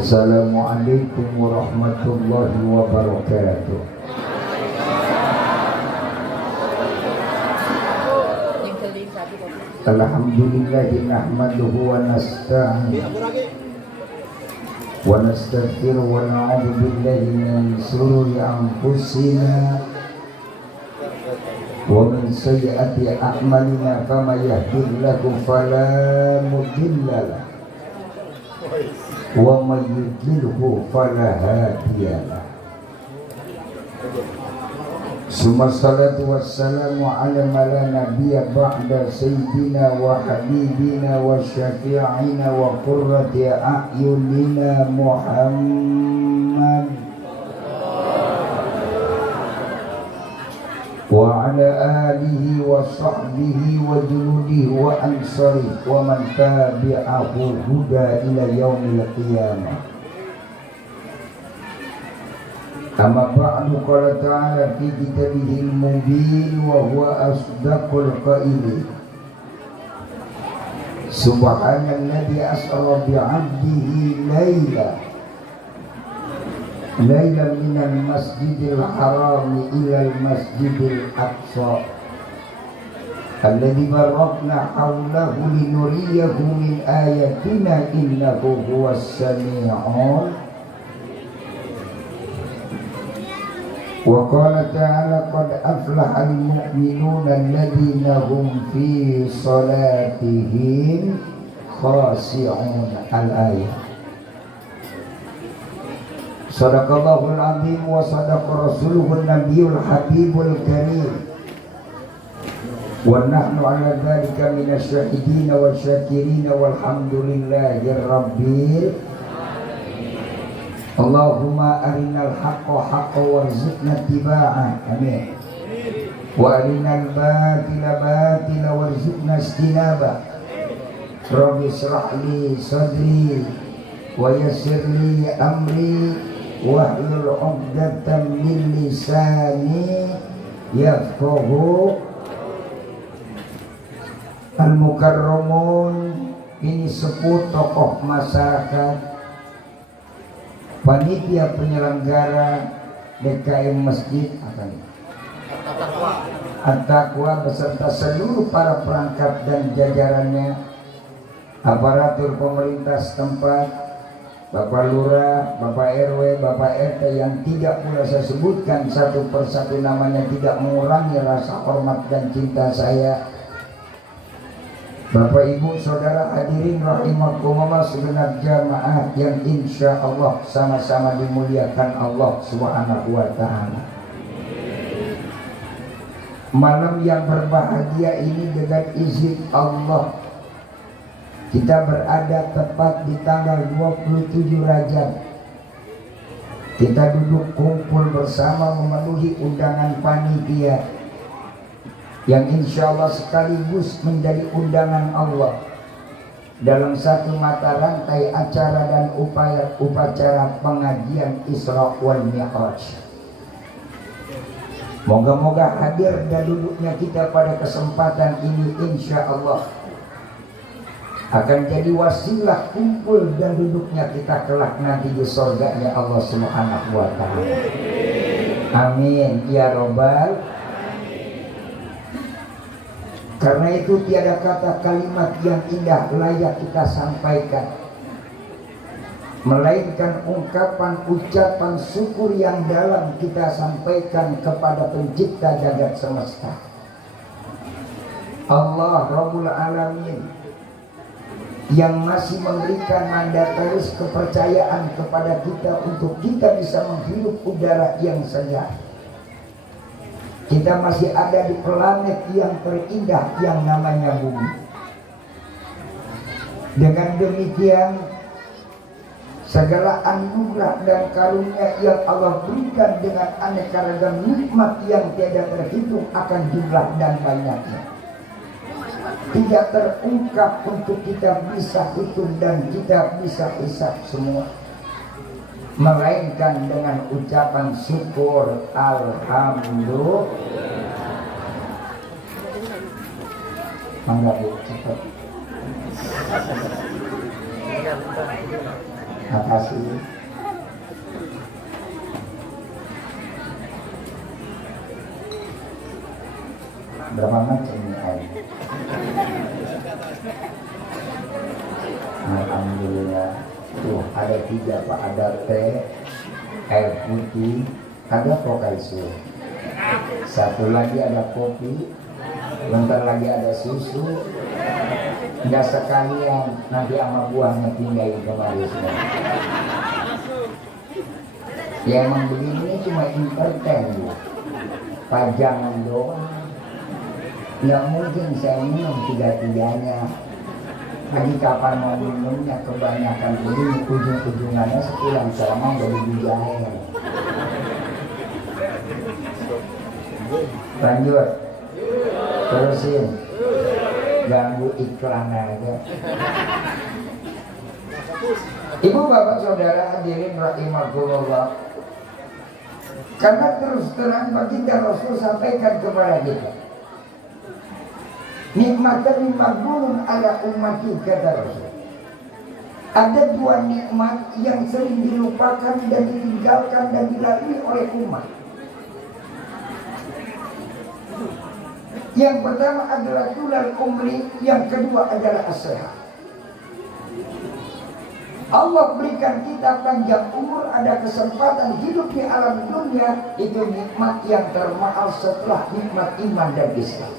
Assalamualaikum warahmatullahi wabarakatuh. Alhamdulillahi nahmaduhu wa nasta'in wa nastaghfiru wa na'udzu billahi min shururi anfusina wa min sayyiati a'malina faman yahdihillahu fala mudilla lahu wa may yudlilhu fala hadiya lahu. Summa salatu wassalamu ala la nabiyya ba'da sayyidina wa habibina wa syafi'ina wa qurrati a'yunina Muhammad wa ala alihi wa sahbihi wa junudihi wa ansari wa man tabi'ahu huda ila yaumil qiyamah. Amma ba'du, qala ta'ala fi kitabihil mubin wa huwa asdaqul qailin. Subhanalladzi asra bi'abdihi laylan minal masjidil haram ilal masjidil aqsa alladzi barakna hawlahu linuriyahu min ayatina innahu huwas sami'un. Wa qala ta'ala qad aflahal mu'minuna alladhina hum fi salatihim khashi'un. Al-ayat. Sadaqallahul azim wa sadaqa rasuluhun nabiyul habibul karim wa nahnu ala dhalika minasyahidina wa syakirina walhamdulillahi rabbil. Allahumma arinal haqqa haqqa warzuqna ittiba'ah. Amin. Wa arinal batila batila warzuqna ijtinabah. Rabbi shrah li sadri wa yassir li amri wahlul 'uqdatam min lisani yafqahu. Al-mukarramun, ini sepuh tokoh masyarakat, panitia penyelenggara DKM Masjid At-Taqwa beserta seluruh para perangkat dan jajarannya, aparatur pemerintah setempat, Bapak Lurah, Bapak RW, Bapak RT yang tidak pula saya sebutkan satu persatu namanya, tidak mengurangi rasa hormat dan cinta saya. Bapak Ibu Saudara hadirin rahimakumullah segenap jamaah yang insya Allah sama-sama dimuliakan Allah Subhanahu wa ta'ala. Malam yang berbahagia ini dengan izin Allah kita berada tepat di tanggal 27 Rajab. Kita duduk kumpul bersama memenuhi undangan panitia yang insya Allah sekaligus menjadi undangan Allah dalam satu mata rantai acara dan upacara pengajian Isra wal Mi'raj. Moga-moga hadir dan duduknya kita pada kesempatan ini insya Allah akan jadi wasilah kumpul dan duduknya kita kelak nanti di surganya Allah Subhanahu wa ta'ala. Amin ya robbal. Karena itu tiada kata kalimat yang indah layak kita sampaikan melainkan ungkapan ucapan syukur yang dalam kita sampaikan kepada pencipta jagat semesta Allah Rabbul Alamin, yang masih memberikan mandataris kepercayaan kepada kita untuk kita bisa menghirup udara yang segar. Kita masih ada di planet yang terindah yang namanya bumi. Dengan demikian, segala anugerah dan karunia yang Allah berikan dengan aneka ragam nikmat yang tiada terhitung akan jumlah dan banyaknya, tidak terungkap untuk kita bisa hitung dan kita bisa hisab semua, melainkan dengan ucapan syukur alhamdulillah. Mangga Bu, cepat. Makasih. Berapa macam ini air? Alhamdulillah. Tuh ada 3 Pak, ada teh, air putih, ada pokaisu. Satu lagi ada kopi, bentar lagi ada susu. Nggak sekalian nanti sama buahnya pindahin kemari semua. Ya emang begini cuma entertain bu, pajangan doang. Nggak mungkin saya minum 3-3-nya. Lagi kapan mau minumnya, kebanyakan ini ujung-ujungannya sekilan selama dari dijahe. Lanjut, terusin, ganggu iklan aja. Ibu bapak saudara hadirin rahimakumullah. Karena terus terang baginda Rasul sampaikan kepada kita, nikmatan maghbunun ala ummati, kata Rasul. Ada 2 nikmat yang sering dilupakan dan ditinggalkan dan dilalui oleh umat. Yang pertama adalah tulal umri, yang kedua adalah as-sehat. Allah berikan kita panjang umur, ada kesempatan hidup di alam dunia, itu nikmat yang termahal setelah nikmat iman dan Islam.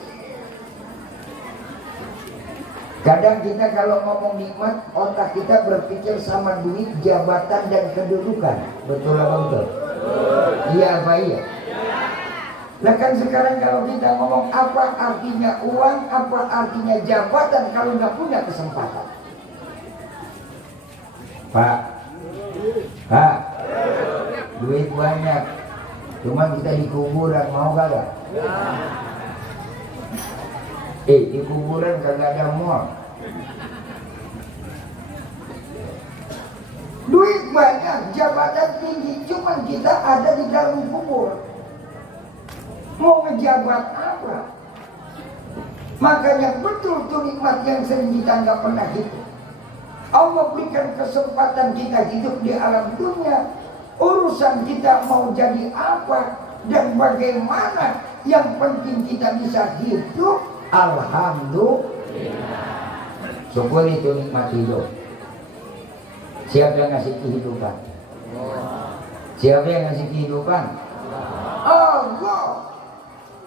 Kadang kita kalau ngomong nikmat, otak kita berpikir sama duit, jabatan, dan kedudukan. Betul apa betul? Iya apa iya? Nah kan sekarang kalau kita ngomong apa artinya uang, apa artinya jabatan kalau nggak punya kesempatan. Pak, duit banyak, cuman kita di kuburan, mau kagak? Di kuburan kagak ada mall. Duit banyak, jabatan tinggi, cuman kita ada di dalam kubur. Mau ngejabat apa? Makanya betul tuh nikmat yang sering kita nggak pernah hidup. Allah berikan kesempatan kita hidup di alam dunia. Urusan kita mau jadi apa dan bagaimana, yang penting kita bisa hidup. Alhamdulillah. Syukur itu nikmat hidup. Siapa yang ngasih kehidupan? Siapa yang ngasih kehidupan? Allah.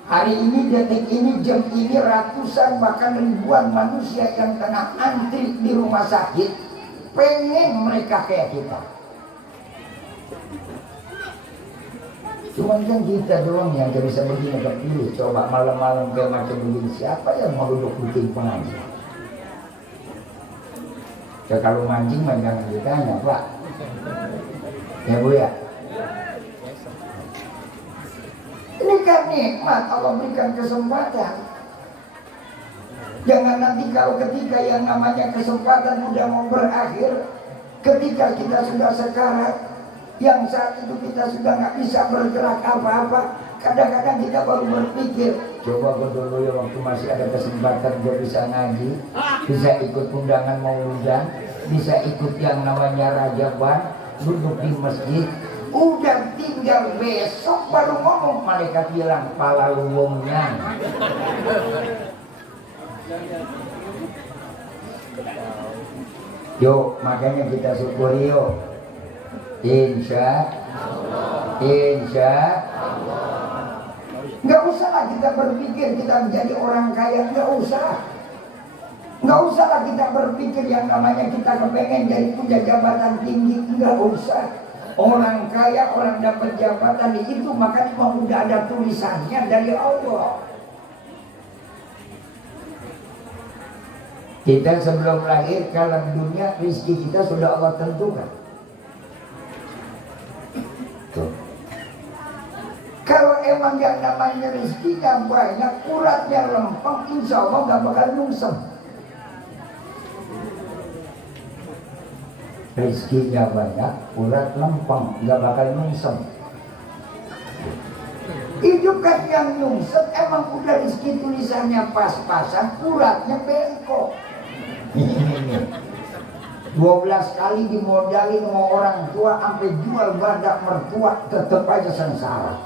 Hari ini, detik ini, jam ini, ratusan bahkan ribuan manusia yang tengah antri di rumah sakit, pengen mereka kayak kita. Cuman kan kita doang yang gak bisa begini, gak pilih. Coba malam-malam kayak macam begini, siapa yang mau duduk bikin pengajian? Ya kalau mancing mah jangan ditanya, Pak. Ya Bu ya. Ini kan nikmat, Allah berikan kesempatan. Jangan nanti kalau ketika yang namanya kesempatan udah mau berakhir, ketika kita sudah sekarat, yang saat itu kita sudah nggak bisa bergerak apa-apa, kadang-kadang kita baru berpikir, coba gue dulu ya waktu masih ada kesempatan gue bisa ngaji, bisa ikut undangan maulidan, bisa ikut yang namanya rajaban, duduk di masjid. Udah tinggal besok baru ngomong, malaikat bilang pala luwungnya. Yuk, makanya kita syukuri yuk. Insya Allah. Nggak usahlah kita berpikir kita menjadi orang kaya, nggak usah. Nggak usahlah kita berpikir yang namanya kita kepengen jadi punya jabatan tinggi, nggak usah. Orang kaya, orang dapat jabatan itu makanya mau udah ada tulisannya dari Allah. Kita sebelum lahir ke alam dunia, rezeki kita sudah Allah tentukan. Tuh. Kalau emang yang namanya rezekinya banyak, uratnya lempeng, insya Allah gak bakal nyungsem. Rezekinya banyak, urat lempeng, gak bakal nyungsem. Hidup kan yang nyungsem, emang udah rezeki tulisannya pas-pasan, uratnya bengkok. 12 kali dimodalin sama orang tua sampai jual badak mertua tetap aja sengsara.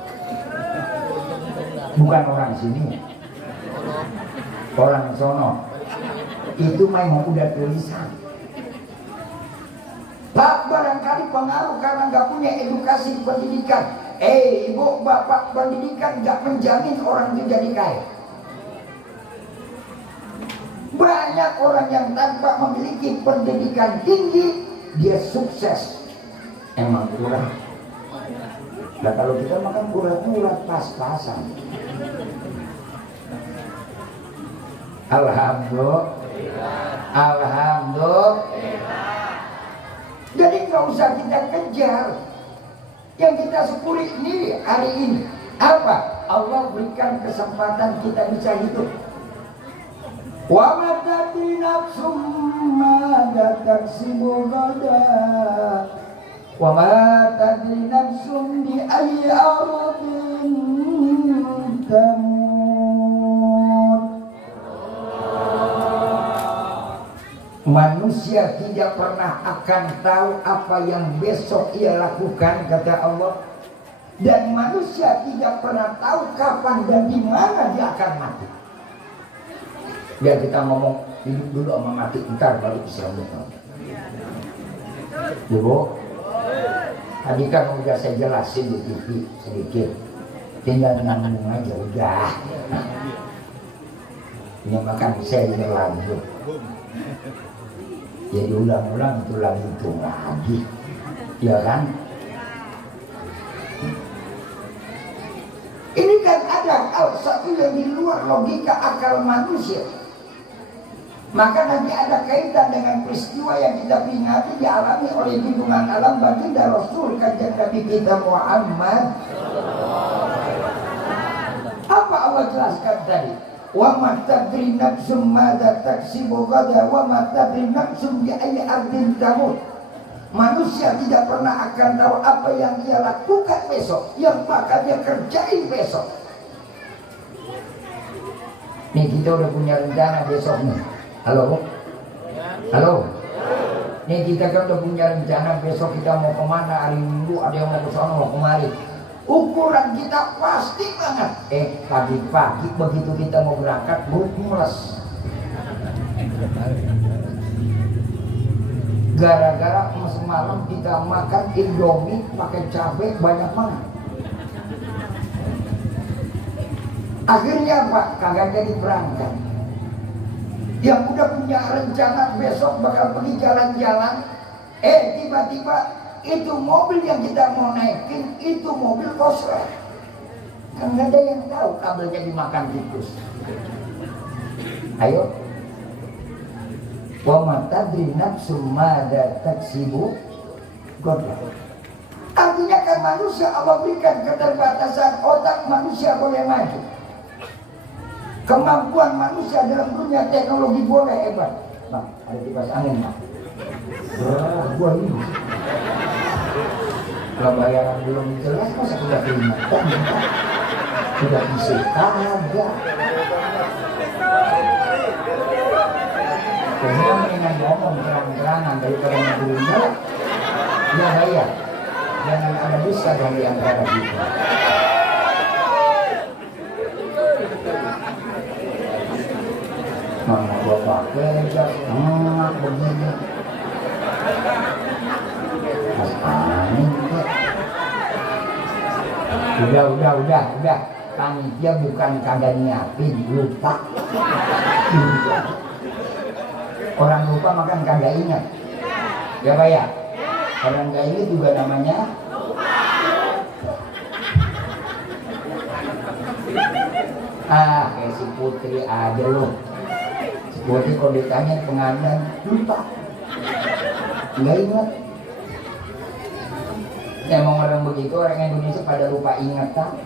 Bukan orang sini, orang sono. Itu memang udah tulisan. Pak, barangkali pengaruh karena nggak punya edukasi pendidikan. Ibu bapak, pendidikan nggak menjamin orang itu jadi kaya. Banyak orang yang tanpa memiliki pendidikan tinggi dia sukses. Emang kurang. Nah kalau kita makan kurang pas-pasan. Alhamdulillah. Jadi nggak usah kita kejar. Yang kita syukuri ini hari ini apa? Allah berikan kesempatan kita bisa hidup. Wa ma tadri nafsum madza taksibu ghadan wa ma tadri nafsum bi ayyi ardin tamut. Manusia tidak pernah akan tahu apa yang besok ia lakukan, kata Allah. Dan manusia tidak pernah tahu kapan dan di mana dia akan mati. Biar kita ngomong hidup dulu sama mati, ntar baru bisa ngomong. Ibu, tadi kan udah saya jelasin di TV sedikit. Tinggal ngomong aja udah. Ini makan saya lanjut. Jadi ulang-ulang itu lagi, ya kan? Ini kan ada satu yang di luar logika akal manusia. Maka nanti ada kaitan dengan peristiwa yang kita peringati dialami oleh junjungan alam baginda Rasul kanjeng Nabi kita Muhammad. Apa Allah jelaskan tadi? Wa ma tadri nafsum madza taksibu ghadan wa ma tadri nafsum bi ayyi ardin tamut. Manusia tidak pernah akan tahu apa yang dia lakukan besok, yang bakal dia kerjain besok. Nih kita udah punya rencana besok nih. Halo? Halo? Nih kita kan udah punya rencana besok kita mau kemana, hari Minggu ada yang mau ke sana mau kemari. Ukuran kita pasti banget. Pagi-pagi begitu kita mau berangkat mules. Gara-gara semalam kita makan Indomie pakai cabai banyak banget. Akhirnya apa? Kagak jadi berangkat. Yang udah punya rencana besok bakal pergi jalan-jalan, tiba-tiba itu mobil yang kita mau naikin itu mobil kosong. Kan nggak ada yang tahu kabelnya dimakan tikus. Ayo. Wa ma tadri nafsum madza taksibu ghadan. Artinya kan manusia Allah berikan keterbatasan otak manusia boleh maju. Kemampuan manusia dalam dunia teknologi boleh hebat. Bang, ada kipas angin, Bang. Gua ini. Kalau bayaran belum jelas masa sudah terima? Sudah bisa kagak. Semua mendingan ngomong terang-terangan daripada ngomongnya. Ya bayar. Jangan ada dusta dari antara kita. Mana bapak kerja, begini. Udah. Panitia bukan kagak nyiapin, lupa. Orang lupa makan kagak ingat. Ya Pak ya? Orang kagak ingat juga namanya lupa. Kayak si Putri aja loh. Si Putri kalau ditanya pengajian lupa. Nggak ingat. Emang orang begitu, orang Indonesia pada lupa ingatan.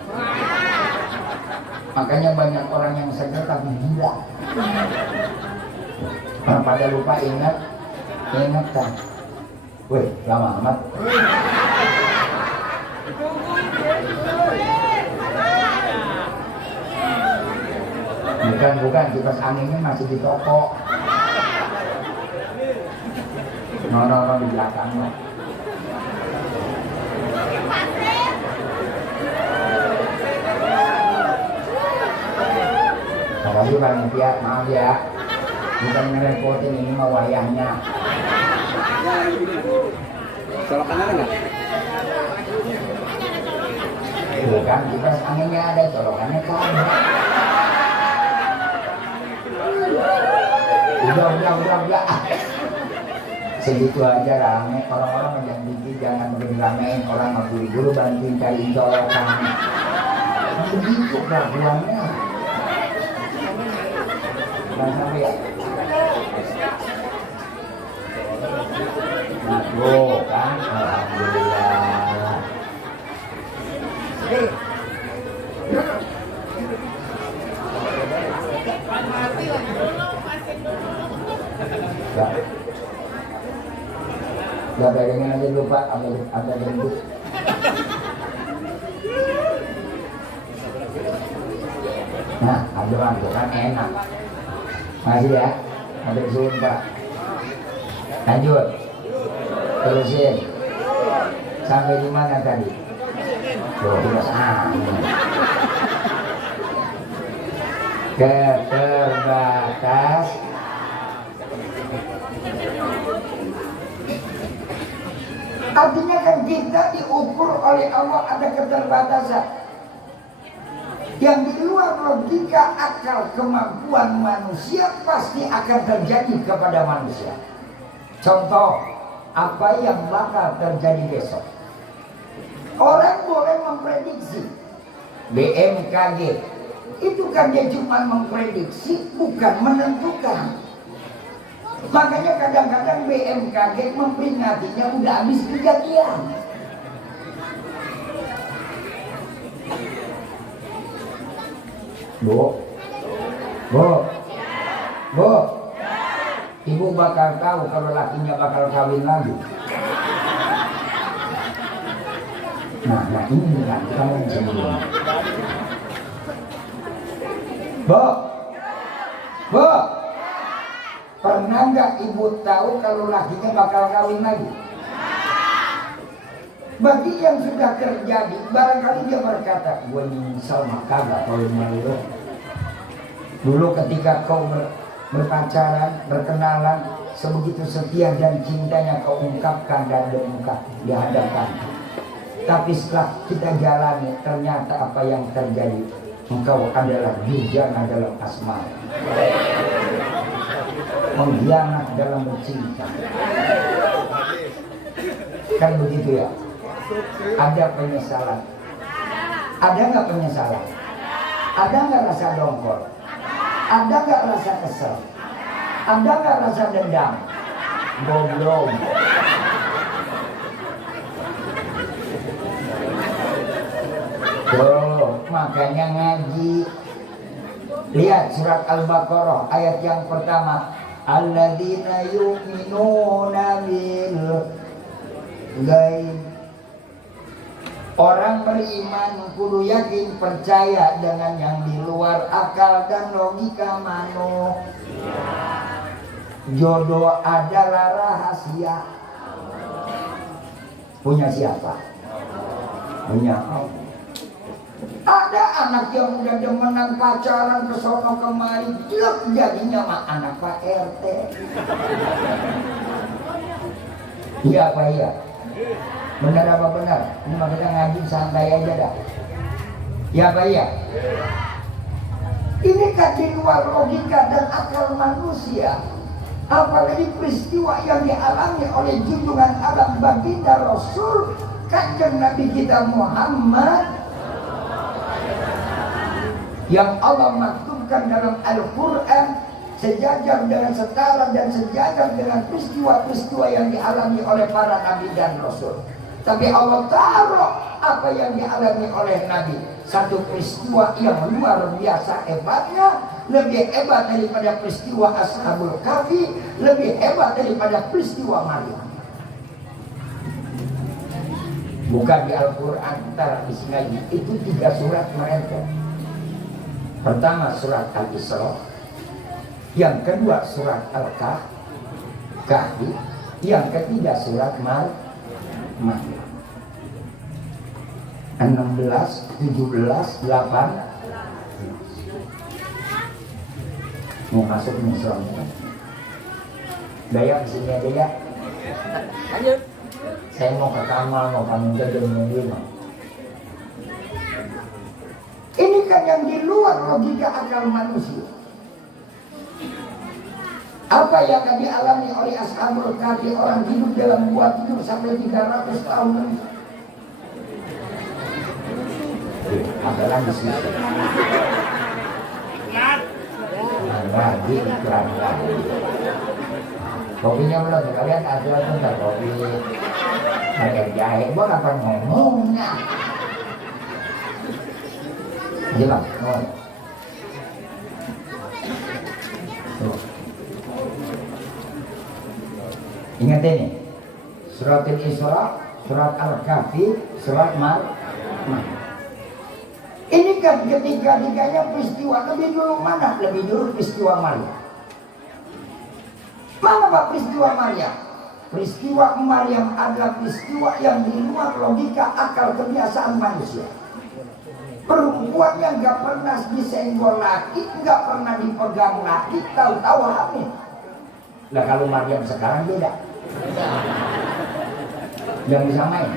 Makanya banyak orang yang segar tapi gila. Pada lupa ingatan. Weh, lama amat. Bukan, kipas anginnya masih di toko. No di belakang lo. Makasih panitia, maaf ya. Bukan ngerepotin, ini mah wayahnya. Solokan ada nggak? Bukan, kipas anginnya ada, colokannya kan. Udah. Segitu aja rame, orang-orang yang dikit jangan bikin ramein, orang mau buru-buru bantuin cari colokan. Begitu kelakuannya. Jangan sampai ya. Nah, kan, alhamdulillah. Gak pengen aja lupa, ada gendut. Nah, aduan kan enak. Masih ya, ada zoom Pak. Lanjut, terusin. Sampai di mana tadi? 12 keterbatas artinya kan kita diukur oleh Allah ada keterbatasan yang di luar logika, akal, kemampuan manusia pasti akan terjadi kepada manusia. Contoh, apa yang bakal terjadi besok? Orang boleh memprediksi. BMKG itu kan dia cuma memprediksi, bukan menentukan. Makanya kadang-kadang BMKG memperingatinya udah habis kejadian. Bu, ibu bakal tahu kalau lakinya bakal kawin lagi. Nah ini kan kamu sendiri. Bu, pernah nggak ibu tahu kalau lakinya bakal kawin lagi? Bagi yang sudah terjadi, barangkali dia berkata, gue nyesel maka gak kawin lagi. Dulu ketika kau berpacaran, berkenalan, sebegitu setia dan cintanya kau ungkapkan dan diungkap di hadapan. Tapi setelah kita jalani, ternyata apa yang terjadi, engkau adalah bujang dalam asmara, mengkhianat dalam bercinta. Kan begitu ya? Ada penyesalan. Ada nggak penyesalan? Ada nggak rasa dongkol? Ada nggak rasa kesel? Ada nggak rasa dendam? Belum. Tuh, makanya ngaji. Lihat surat Al-Baqarah ayat yang pertama. Alladzina yu'minuna bil ghaib. Orang beriman kudu yakin percaya dengan yang di luar akal dan logika manusia. Jodoh adalah rahasia. Punya siapa? Punya Allah. Ada anak yang udah demenan pacaran ke sono kemari, jelek jadinya mah anak Pak RT. Iya apa iya? Benar apa benar? Ini mah kita ngaji santai aja dah. Ya apa iya? Ini kan di luar logika dan akal manusia. Apalagi peristiwa yang dialami oleh junjungan alam baginda Rasul Kanjeng Nabi kita Muhammad yang Allah maktubkan dalam Al-Quran sejajar dengan setara dan sejajar dengan peristiwa-peristiwa yang dialami oleh para Nabi dan Rasul. Tapi Allah taruh apa yang dialami oleh Nabi, satu peristiwa yang luar biasa hebatnya, lebih hebat daripada peristiwa Ashabul Kahfi, lebih hebat daripada peristiwa Maryam. Bukan di Al-Quran, ntar habis ngaji itu 3 surat mereka. Pertama surat Al-Isra, yang kedua surat Al-Kahfi, Yang ketiga surat Maryam 16, 17, 8 mau masuk musuh. Daya kesini aja ya. Lanjut. Saya mau ke kamar, mau kamu jaga dulu. Ini kan yang di luar logika akal manusia. Apa yang akan dialami oleh Ashabul Kahfi, orang hidup dalam gua tidur sampai 300 tahun. Ada lagi sih. Lagi iklan lagi. Kopinya belum, kalian ada enggak kopi pakai jahe? Gua kapan ngomongnya? Jelas, ingat ini, surat Al-Isra, surat Al-Kahfi, surat Maryam. Ini kan ketiga-tiganya peristiwa. Lebih dulu mana? Lebih dulu peristiwa Maryam. Mana Pak peristiwa Maryam? Peristiwa Maryam adalah peristiwa yang di luar logika akal kebiasaan manusia. Perempuan yang gak pernah disenggol laki, gak pernah dipegang laki, tahu-tahu hamil. Nah kalau Maryam sekarang beda. Yang disamain.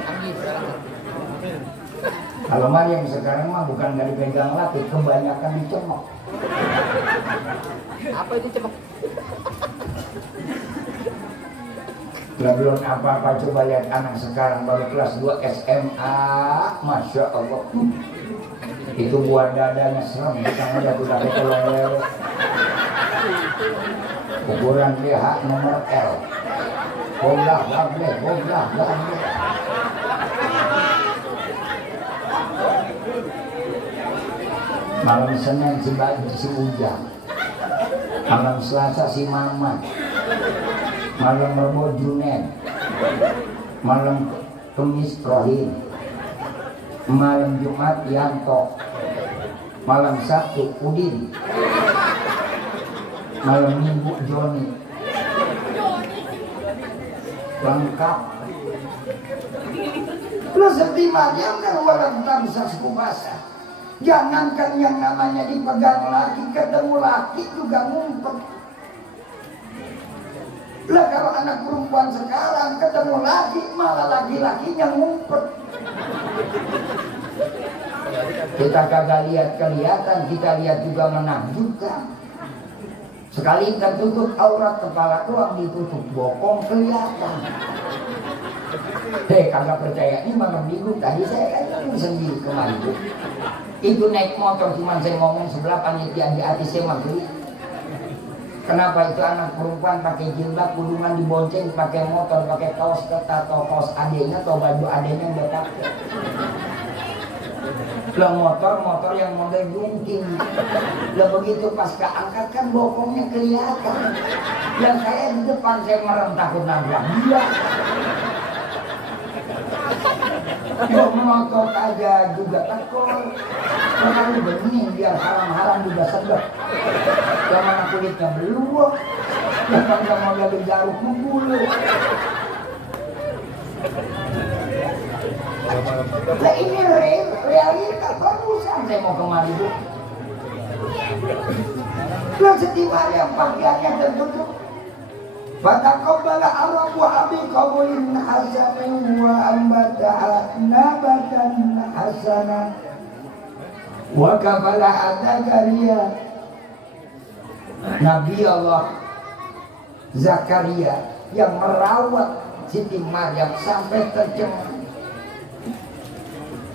Kalau Maryam sekarang mah bukan gak dipegang laki, kebanyakan dicemok. Apa itu cemok? Belum apa-apa, coba lihat anak sekarang baru kelas 2 SMA, Masya Allah. Itu buah dadanya serem, bukan ada udah ketolong lele. Ukuran BH nomor L. Bolah lable. Malam Senin si Ujang, malam Selasa si Maman, malam Rebo Junen, malam Kamis Rohim, malam Jumat Yanto, malam Sabtu Udin, malam Minggu Joni. Lengkap. Plus seperti Maryam kan walau bisa sekubasa. Jangankan yang namanya dipegang laki, ketemu laki juga ngumpet. Lah kalau anak perempuan sekarang ketemu laki, malah laki-lakinya ngumpet. Kita kagak lihat kelihatan, kita lihat juga menakjubkan. Sekali tertutup aurat kepala doang, ditutup bokong kelihatan. Kagak percaya, ini malam minggu tadi saya kan sendiri kemarin. Itu naik motor, cuman saya ngomong sebelah panitia di hati saya maghrib. Kenapa itu anak perempuan pakai jilbab, kudungan dibonceng, pakai motor, pakai kaos ketat atau kaos adenya atau baju adenya yang pakai. Lah motor yang model gunting. Lah begitu pas keangkat kan bokongnya kelihatan. Yang saya di depan saya merem takut nabrak dia. Motor aja juga takut. Kalau bening biar haram-haram juga sedap. Yang mana kulitnya beluwak, yang mana model garuk membulu. Nah ini realita barusan saya mau kemari Bu. Lah sedih Maryam pakaiannya tertutup. Fataqabbala Rabbu abi qabulin hasanan wa ambata nabatan hasanan wa kafala Zakaria. Nabi Allah Zakaria yang merawat Siti Maryam sampai tercengang.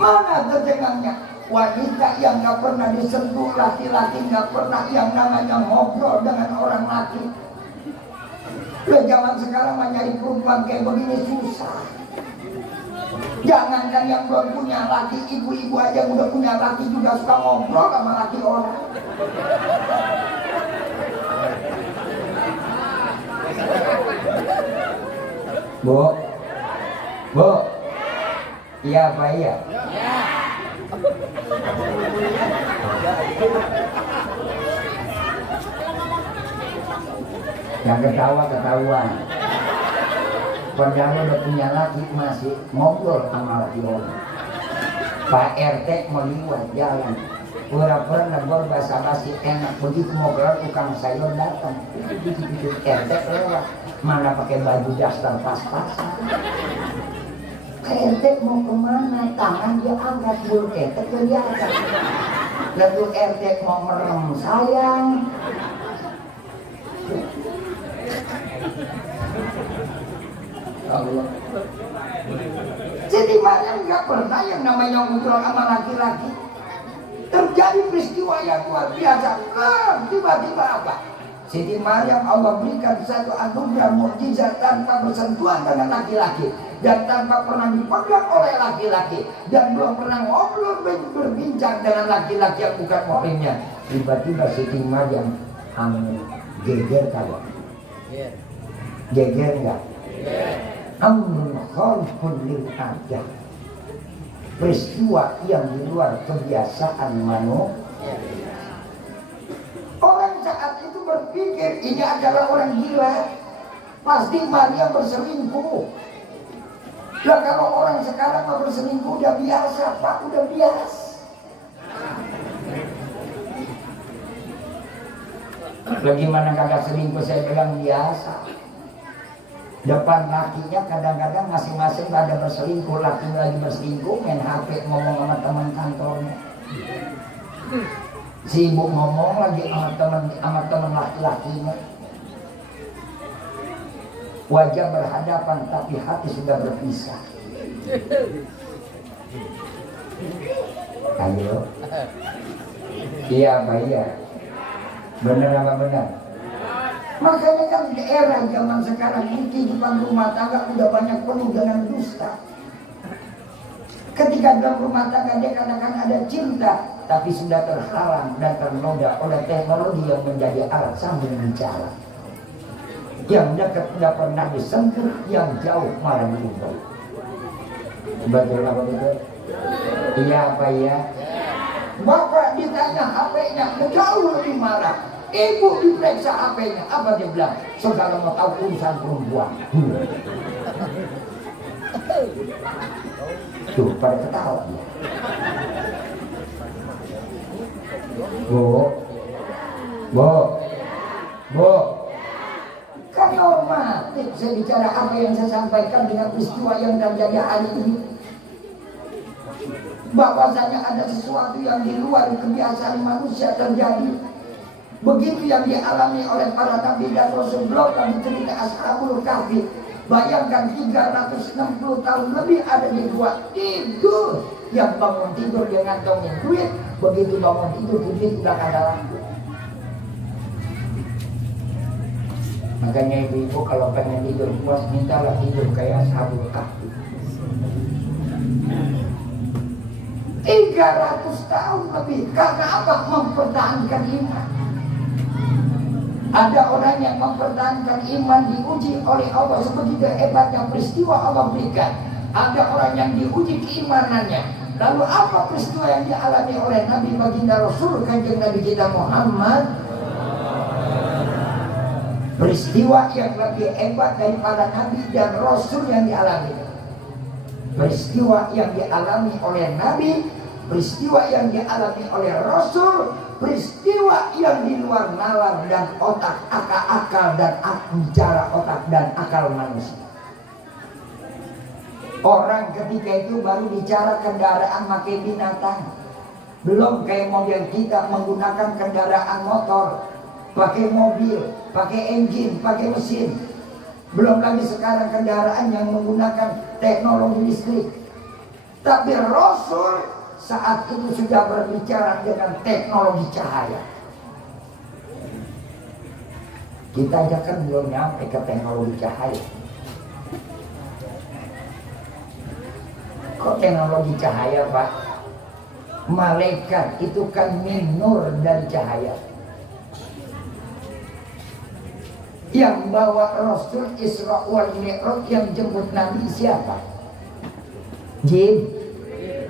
Mana tercengangnya? Wanita yang gak pernah disentuh laki-laki, gak pernah yang namanya ngobrol dengan orang laki. Lah zaman sekarang mah nyari perempuan kayak begini susah. Jangankan yang belum punya laki, ibu-ibu aja udah punya laki juga suka ngobrol sama laki orang. Bu, iya apa iya? Yang ketawa ketahuan. Padahal udah punya laki masih ngobrol sama laki orang. Pak RT mau lewat jalan, pura-pura negor basa-basi enak, begitu mau keluar tukang sayur datang. Begitu RT lewat, mana pakai baju daster pas-pasan. RT mau kemana? Tangan dia angkat, bulu ketek kelihatan. Lalu RT mau merem sayang. Allah. Jadi Maryam nggak pernah yang namanya ngobrol sama laki-laki. Terjadi peristiwa yang luar biasa. Tiba-tiba apa? Siti Maryam Allah berikan satu anugerah mukjizat tanpa bersentuhan dengan laki-laki dan tanpa pernah dipegang oleh laki-laki dan belum pernah ngobrol berbincang dengan laki-laki yang bukan muhrimnya. Tiba-tiba Siti Maryam geger kalau geger nggak? Amrun khalqun lil adah, peristiwa yang di luar kebiasaan manusia. Orang saat itu berpikir ini adalah orang gila, pasti Maria berselingkuh. Lah kalau orang sekarang mau berselingkuh udah biasa, Pak, udah biasa. Bagaimana kagak selingkuh? Saya bilang biasa. Depan lakinya kadang-kadang masing-masing pada berselingkuh, laki lagi berselingkuh, main HP ngomong sama teman kantornya. Si ibu ngomong lagi sama teman laki-lakinya. Wajah berhadapan tapi hati sudah berpisah. Ayo. Iya Pak, iya. Benar apa benar? Makanya kan di era zaman sekarang ini kehidupan rumah tangga udah banyak penuh dengan dusta. Ketika dalam rumah tangga dia kadang-kadang ada cinta, tapi sudah terhalang dan ternoda oleh teknologi yang menjadi alat sambil bicara. Yang dekat tidak pernah disentuh, yang jauh malah diubah. Betul apa betul? Iya apa ya? Bapak ditanya HP-nya, jauh lebih marah. Ibu diperiksa HP-nya, apa dia bilang? Segala mau tahu urusan perempuan. Tuh, pada ketawa dia. Bu. Kan normatif saya bicara apa yang saya sampaikan dengan peristiwa yang terjadi hari ini. Bahwasanya ada sesuatu yang di luar kebiasaan manusia terjadi. Begitu yang dialami oleh para nabi dan rasul belum kami cerita Ashabul Kahfi. Bayangkan 360 tahun lebih ada di gua tidur. Yang bangun tidur dia ngantongin duit. Begitu bangun tidur duit udah ada lagi. Makanya ibu-ibu kalau pengen tidur puas mintalah tidur kayak Ashabul Kahfi. 300 tahun lebih. Karena apa? Mempertahankan iman. Ada orang yang mempertahankan iman diuji oleh Allah sebegitu hebatnya peristiwa Allah berikan. Ada orang yang diuji keimanannya. Lalu apa peristiwa yang dialami oleh Nabi baginda Rasul kanjeng Nabi kita Muhammad? Peristiwa yang lebih hebat daripada Nabi dan Rasul yang dialami. Peristiwa yang dialami oleh Nabi, peristiwa yang dialami oleh Rasul, peristiwa yang di luar nalar dan otak, akal dan bicara otak dan akal manusia. Orang ketika itu baru bicara kendaraan pakai binatang. Belum kayak mobil kita menggunakan kendaraan motor, pakai mobil, pakai engine, pakai mesin. Belum lagi sekarang kendaraan yang menggunakan teknologi listrik. Tapi Rasul saat itu sudah berbicara dengan teknologi cahaya. Kita aja kan belum nyampe ke teknologi cahaya. Kok teknologi cahaya, Pak? Malaikat itu kan minur dari cahaya. Yang bawa Rasul Isra wal Mi'raj yang jemput Nabi siapa?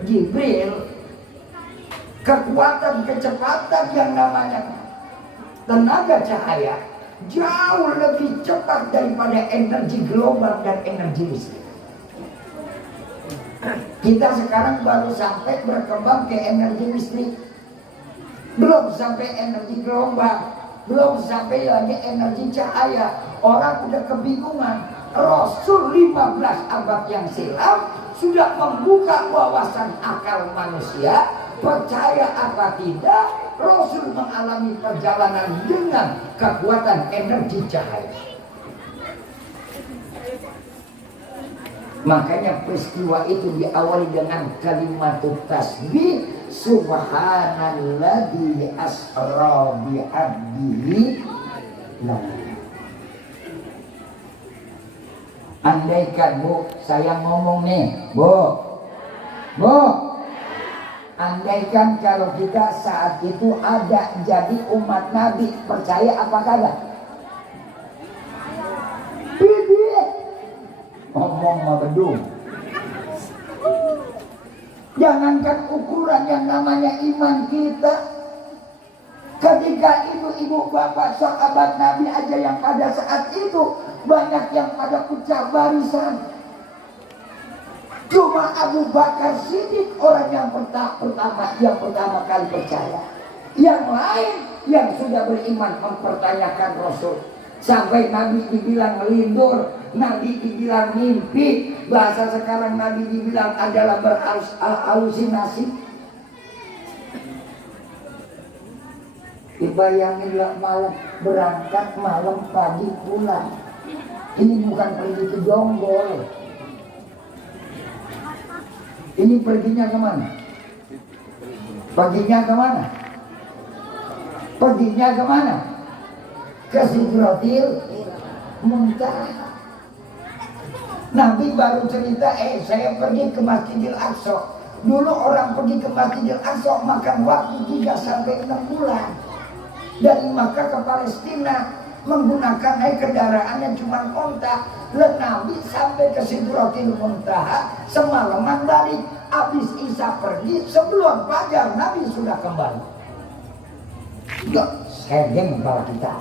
Jibril. Kekuatan kecepatan yang namanya tenaga cahaya jauh lebih cepat daripada energi gelombang dan energi listrik. Kita sekarang baru sampai berkembang ke energi listrik, belum sampai energi gelombang, belum sampai lagi energi cahaya. Orang udah kebingungan. Rasul 15 abad yang silam sudah membuka wawasan akal manusia. Percaya apa tidak, Rasul mengalami perjalanan dengan kekuatan energi cahaya. Makanya peristiwa itu diawali dengan kalimat tasbih, subhanalladzi asra bi 'abdihi. Andaikan Bu, saya ngomong nih, Bu, andaikan kalau kita saat itu ada jadi umat Nabi, percaya apa kagak? Ngomong mah bedung. Jangankan ukuran yang namanya iman kita, ketika ibu bapak sahabat Nabi aja yang pada saat itu banyak yang pada pecah barisan. Cuma Abu Bakar Siddiq orang yang pertama kali percaya. Yang lain yang sudah beriman mempertanyakan Rasul. Sampai Nabi dibilang melindur, Nabi dibilang mimpi, bahasa sekarang Nabi dibilang adalah berhalusinasi. Dibayanginlah malam berangkat, malam pagi pulang. Ini bukan pergi ke Jonggol. Ini perginya kemana? Perginya kemana? Perginya kemana? Ke Sidratil Muntaha. Nabi baru cerita, saya pergi ke Masjidil Aqsa. Dulu orang pergi ke Masjidil Aqsa makan waktu 3 sampai 6 bulan. Dari Makkah ke Palestina menggunakan kendaraannya cuma onta. Nabi sampai ke Sidratil Muntaha semalaman balik. Habis Isa pergi, sebelum fajar Nabi sudah kembali. Enggak, segeng kepala kita.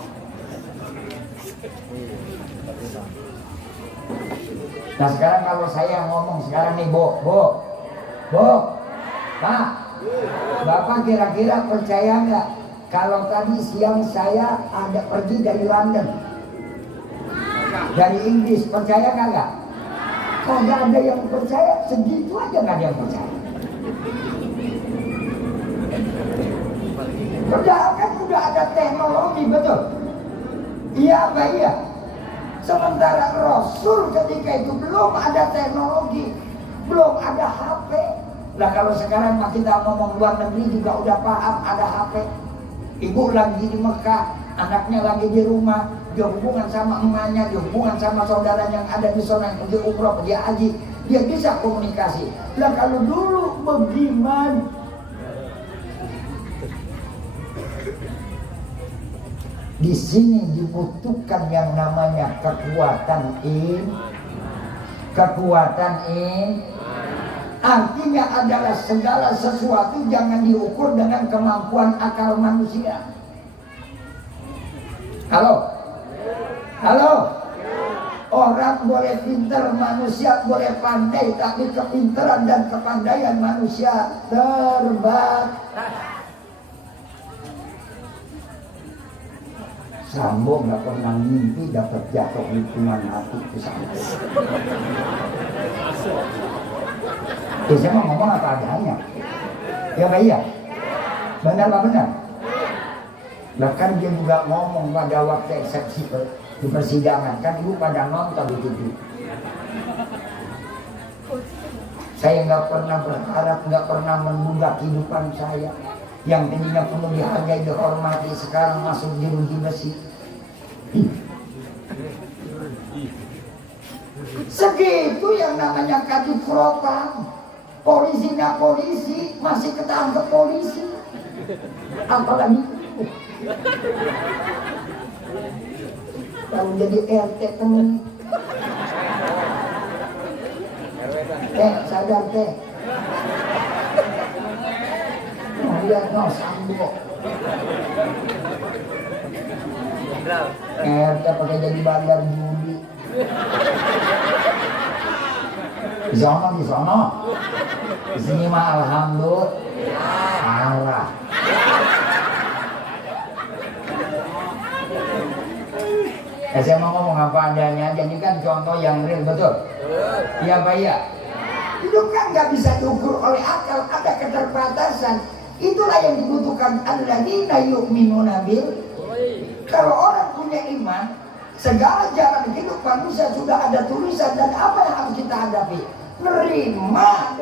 Nah sekarang kalau saya ngomong sekarang nih, Bu, Pak, Bapak kira-kira percaya nggak kalau tadi siang saya ada pergi dari London, dari Inggris, percaya nggak? Kok nggak ada yang percaya? Segitu aja nggak ada yang percaya. Padahal kan udah ada teknologi, betul? Iya apa iya? Sementara Rasul ketika itu belum ada teknologi, belum ada HP. Nah kalau sekarang kita ngomong luar negeri juga udah paham ada HP. Ibu lagi di Mekah, anaknya lagi di rumah, dia hubungan sama emaknya, dia hubungan sama saudara yang ada di sana yang pergi umroh, pergi haji, dia bisa komunikasi. Nah kalau dulu bagaimana? Di sini dibutuhkan yang namanya kekuatan artinya adalah segala sesuatu jangan diukur dengan kemampuan akal manusia. Halo? Orang boleh pintar, manusia boleh pandai, tapi kepintaran dan kepandaian manusia terbatas. Sambo nggak pernah mimpi dapat jatuh hukuman hati ke Sambo. Saya mau ngomong apa adanya. Ya Pak iya? Benar Pak benar? Bahkan dia juga ngomong pada waktu eksepsi di persidangan. Kan ibu pada nonton di TV. Saya nggak pernah berharap, nggak pernah menunda kehidupan saya. Yang tadinya perlu dihargai, dihormati, sekarang masuk jeruji besi. Segitu yang namanya kadif propam. Polisinya polisi, masih ketangkep polisi. Apalagi kalau jadi RT temen. Sadar teh. Lihat no Sambo. RT pakai jadi bandar judi. Di sono. Di sini mah alhamdulillah. Allah. Saya mau ngomong apa adanya, jadikan contoh yang real, betul? Iya Pak ya. Itu kan nggak bisa diukur oleh akal, ada keterbatasan. Itulah yang dibutuhkan alladzina yu'minuna bil. Kalau orang punya iman, segala jalan hidup manusia sudah ada tulisan dan apa yang harus kita hadapi. Nerima.